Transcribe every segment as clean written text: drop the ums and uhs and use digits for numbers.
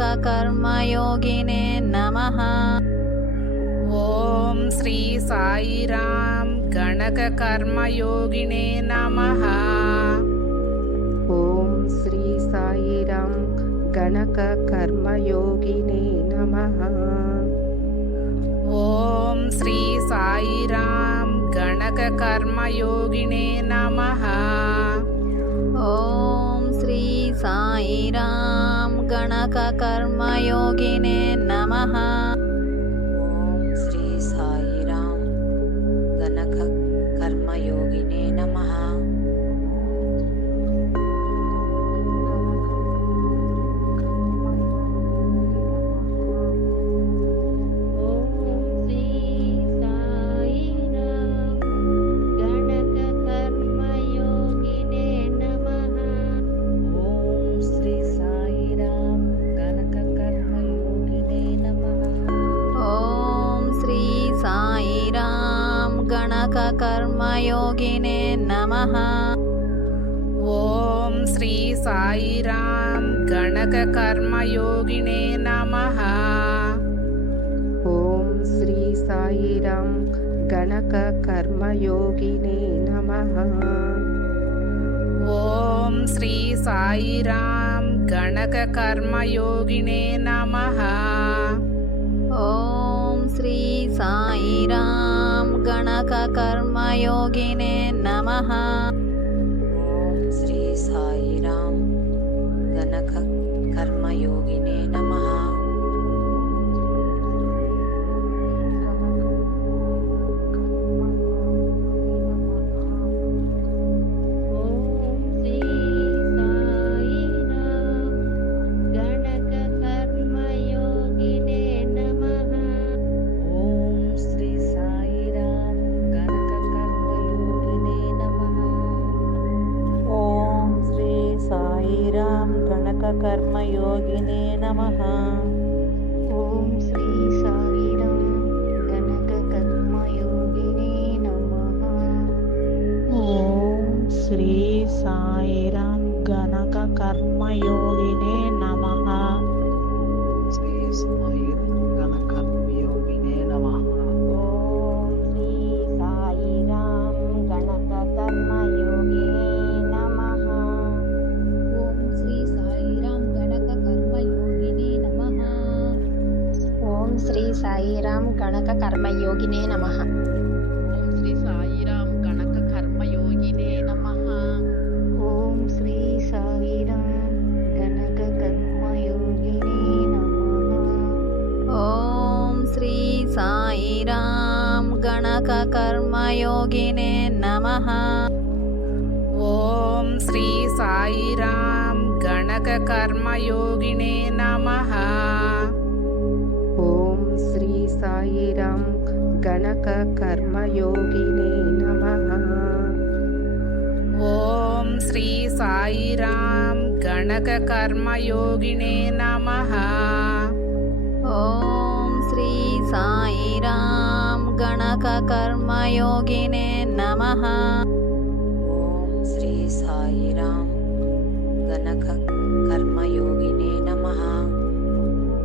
गणककर्मयोगिने नमः। ఓం శ్రీ సాయిరాం గణకకర్మయోగినే నమః. ఓం శ్రీ సాయిరాం గణక కర్మయోగినే నమః. ఓం శ్రీ సాయిరాం గణకకర్మయోగినే నమః. ఓం శ్రీ సాయిరాం గణకకర్మయోగినే నమః. ఓం శ్రీ సాయిరాం గణక కర్మయోగినే నమః. ఓం శ్రీ సాయిరాం గణక కర్మయోగినే నమః. ఓం శ్రీ సాయిరాం గణక కర్మయోగినే నమః. ఓం శ్రీ సాయిరాం గణకకర్మయోగినే నమః. ఓం శ్రీ సాయిరాం గణకకర్మయోగినే నమః. ఓం శ్రీ సాయిరాం గణక కర్మయోగినే నమః. ఓం శ్రీ సాయిరాం గణకకర్మయోగినే నమః. ఓం శ్రీ సాయిరాం గణకకర్మయోగినే నమః. ఓం శ్రీ సాయిరాం గణక కర్మయోగినే నమః. ఓం శ్రీ సాయిరాం గణక కర్మయోగినే నమః. ఓం శ్రీ సాయిరాం గణక కర్మయోగినే నమః. ఓం శ్రీ సాయిరాం గణక కర్మయోగినే నమః. ఓం శ్రీ సాయిరాం గణక కర్మయోగినే నమః. ఓం శ్రీ సాయిరాం గణక కర్మయోగినే నమః. శ్రీ సాయిరాం గణకర్మయోగినే నమః. ఓం శ్రీ సాయిరాం గణక కర్మయోగినే నమః. ఓం శ్రీ సాయిరాం గణక కర్మయోగినే నమః. ఓం శ్రీ సాయిరాం గణక కర్మయోగినే నమః. ఓం శ్రీ సాయిరాం గణక కర్మయోగినే నమః. ఓం శ్రీ సాయిరాం గణక కర్మయోగినే నమః. ఓం శ్రీ సాయిరాం గణకకర్మయోగినే నమః. ఓం శ్రీ సాయిరాం గణకకర్మయోగినే నమః. ఓం శ్రీ సాయిరాం గణక కర్మయోగినే నమః. ఓం శ్రీ సాయిరాం గణకకర్మయోగినే నమః. ఓం శ్రీ సాయిరాం గణకకర్మయోగినే నమః. ఓం శ్రీ సాయిరాం గణక కర్మయోగినే నమః.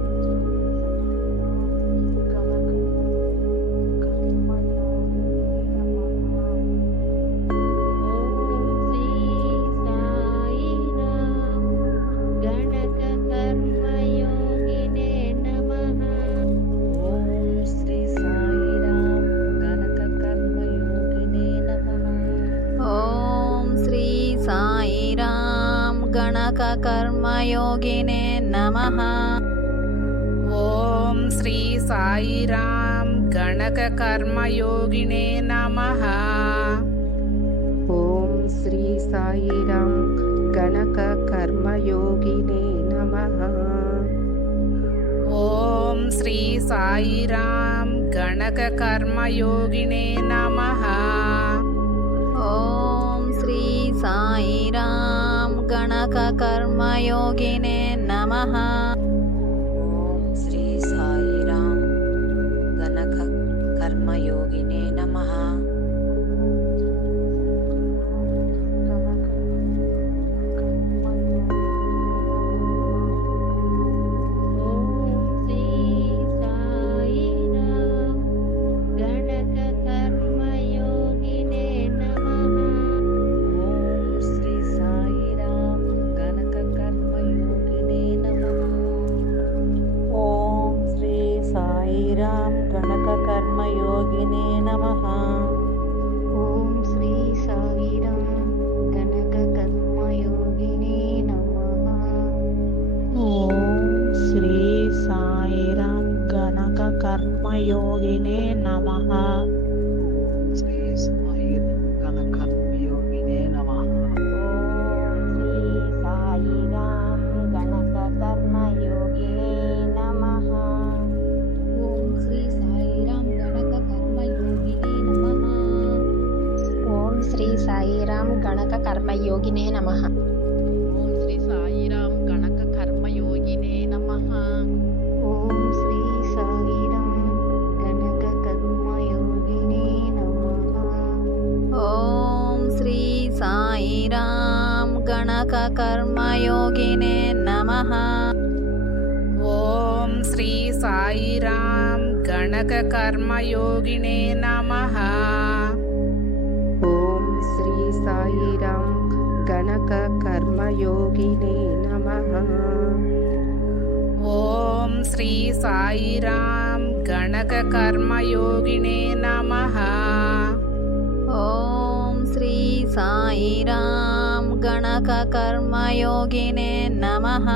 ఓం శ్రీ సాయిరాం గణక కర్మయోగినే నమః. ఓం శ్రీ సాయిరాం గణక కర్మయోగినే నమః. ఓం శ్రీ సాయిరాం గణకకర్మయోగినే నమః. ఓం శ్రీ సాయిరాం గణకకర్మయోగినే నమః. ఓం శ్రీ సాయిరాం గణక కర్మయోగినే నమః. ఓం శ్రీ సాయిరాం గణకకర్మయోగినే నమః. ఓం శ్రీ సాయిరాం గణకకర్మయోగినే నమః. ఓం శ్రీ సాయిరాం గణక కర్మయోగినే నమః. గణక కర్మయోగినే నమః. ఓం శ్రీ సాయిరాం గణక కర్మయోగినే నమః. ఓం శ్రీ సాయిరాం గణక కర్మయోగినే నమః. ఓం శ్రీ సాయిరాం గణక కర్మయోగినే నమః. ఓం శ్రీ సాయిరాం గణక కర్మయోగినే నమః. ఓం శ్రీ సాయిరాం గణక కర్మయోగినే నమః. ఓం శ్రీ సాయిరాం గణక కర్మయోగినే నమః. ఓం శ్రీ సాయిరాం గణక కర్మయోగినే నమః.